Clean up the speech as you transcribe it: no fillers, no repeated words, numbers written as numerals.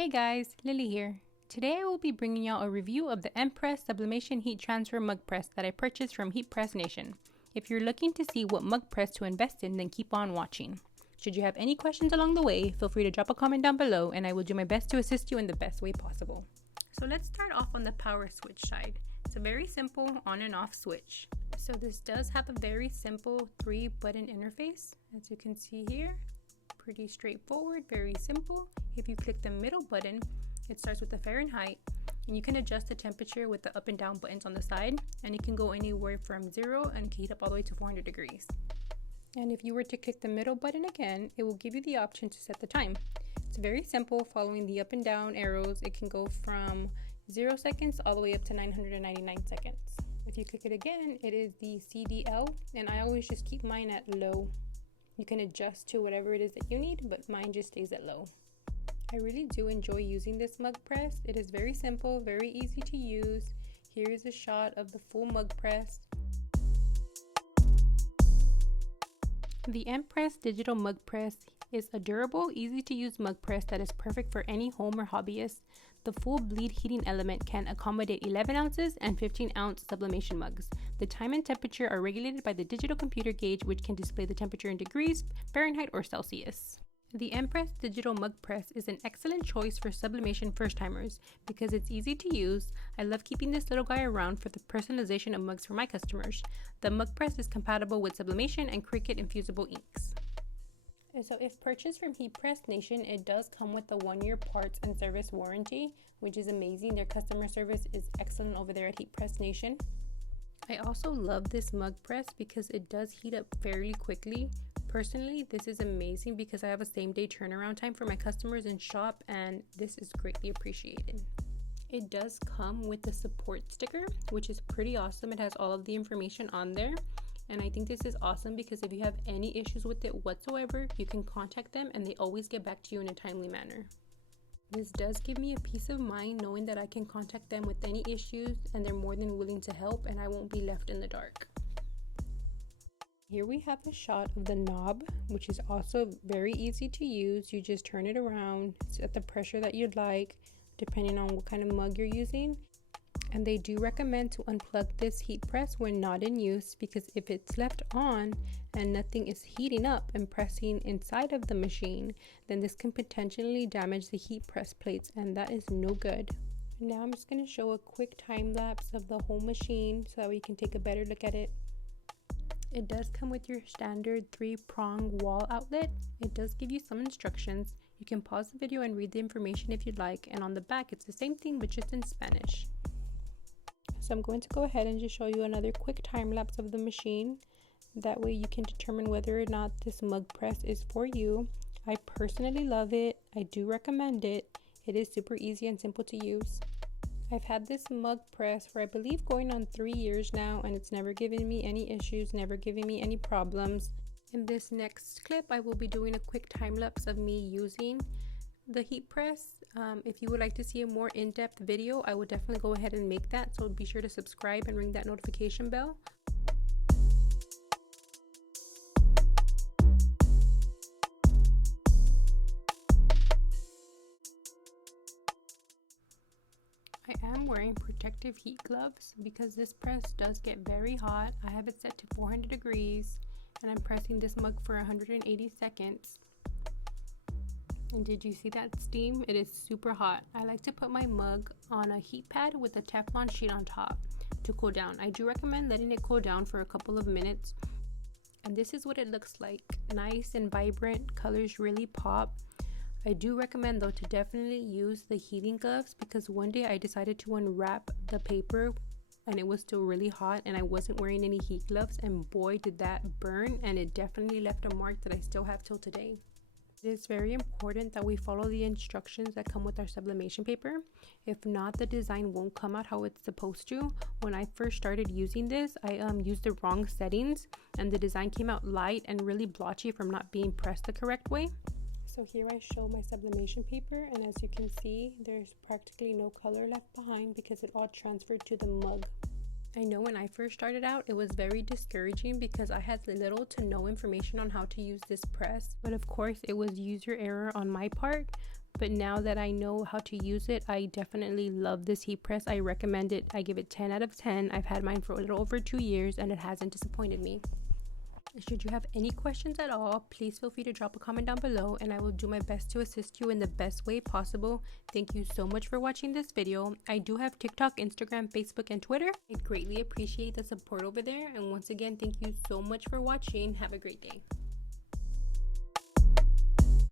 Hey guys, Lily here. Today I will be bringing y'all a review of the MPress Sublimation Heat Transfer Mug Press that I purchased from MPress Nation. If you're looking to see what mug press to invest in, then keep on watching. Should you have any questions along the way, feel free to drop a comment down below and I will do my best to assist you in the best way possible. So let's start off on the power switch side. It's a very simple on and off switch. So this does have a very simple 3-button interface, as you can see here. Pretty straightforward, very simple. If you click the middle button, it starts with the Fahrenheit, and you can adjust the temperature with the up and down buttons on the side, and it can go anywhere from 0 and can heat up all the way to 400 degrees. And if you were to click the middle button again, it will give you the option to set the time. It's very simple. Following the up and down arrows, it can go from 0 seconds all the way up to 999 seconds. If you click it again, it is the CDL, and I always just keep mine at low. You can adjust to whatever it is that you need, but mine just stays at low. I really do enjoy using this mug press. It is very simple, very easy to use. Here is a shot of the full mug press. The MPress digital mug press is a durable, easy to use mug press that is perfect for any home or hobbyist. The full bleed heating element can accommodate 11 ounces and 15 ounce sublimation mugs. The time and temperature are regulated by the digital computer gauge, which can display the temperature in degrees, Fahrenheit, or Celsius. The MPress digital mug press is an excellent choice for sublimation first-timers because it's easy to use. I love keeping this little guy around for the personalization of mugs for my customers. The mug press is compatible with Sublimation and Cricut infusible inks. And so if purchased from MPress Nation, it does come with the 1-year parts and service warranty, which is amazing. Their customer service is excellent over there at MPress Nation. I also love this mug press because it does heat up fairly quickly. Personally, this is amazing because I have a same-day turnaround time for my customers in shop, and this is greatly appreciated. It does come with the support sticker, which is pretty awesome. It has all of the information on there. And I think this is awesome because if you have any issues with it whatsoever, you can contact them and they always get back to you in a timely manner. This does give me a peace of mind knowing that I can contact them with any issues and they're more than willing to help and I won't be left in the dark. Here we have a shot of the knob, which is also very easy to use. You just turn it around, set the pressure that you'd like, depending on what kind of mug you're using. And they do recommend to unplug this heat press when not in use because if it's left on and nothing is heating up and pressing inside of the machine, then this can potentially damage the heat press plates and that is no good. Now I'm just going to show a quick time lapse of the whole machine so that we can take a better look at it. It does come with your standard 3-prong wall outlet. It does give you some instructions. You can pause the video and read the information if you'd like, and on the back it's the same thing but just in Spanish. So I'm going to go ahead and just show you another quick time lapse of the machine. That way you can determine whether or not this mug press is for you. I personally love it. I do recommend it. It is super easy and simple to use. I've had this mug press for I believe going on 3 years now and it's never given me any issues, never given me any problems. In this next clip I will be doing a quick time lapse of me using the heat press. If you would like to see a more in-depth video, I will definitely go ahead and make that, so be sure to subscribe and ring that notification bell. I am wearing protective heat gloves because this press does get very hot. I have it set to 400 degrees and I'm pressing this mug for 180 seconds. And did you see that steam? It is super hot. I like to put my mug on a heat pad with a Teflon sheet on top to cool down. I do recommend letting it cool down for a couple of minutes. And this is what it looks like. Nice and vibrant, colors really pop. I do recommend though to definitely use the heating gloves because one day I decided to unwrap the paper and it was still really hot and I wasn't wearing any heat gloves and boy did that burn, and it definitely left a mark that I still have till today. It is very important that we follow the instructions that come with our sublimation paper. If not, the design won't come out how it's supposed to. When I first started using this, I used the wrong settings and the design came out light and really blotchy from not being pressed the correct way. So here I show my sublimation paper, and as you can see, there's practically no color left behind because it all transferred to the mug. I know when I first started out, it was very discouraging because I had little to no information on how to use this press. But of course, it was user error on my part. but now that I know how to use it, I definitely love this heat press. I recommend it. I give it 10 out of 10. I've had mine for a little over 2 years and it hasn't disappointed me. Should you have any questions at all, please feel free to drop a comment down below and I will do my best to assist you in the best way possible. Thank you so much for watching this video. I do have TikTok, Instagram, Facebook, and Twitter. I greatly appreciate the support over there. And once again, thank you so much for watching. Have a great day.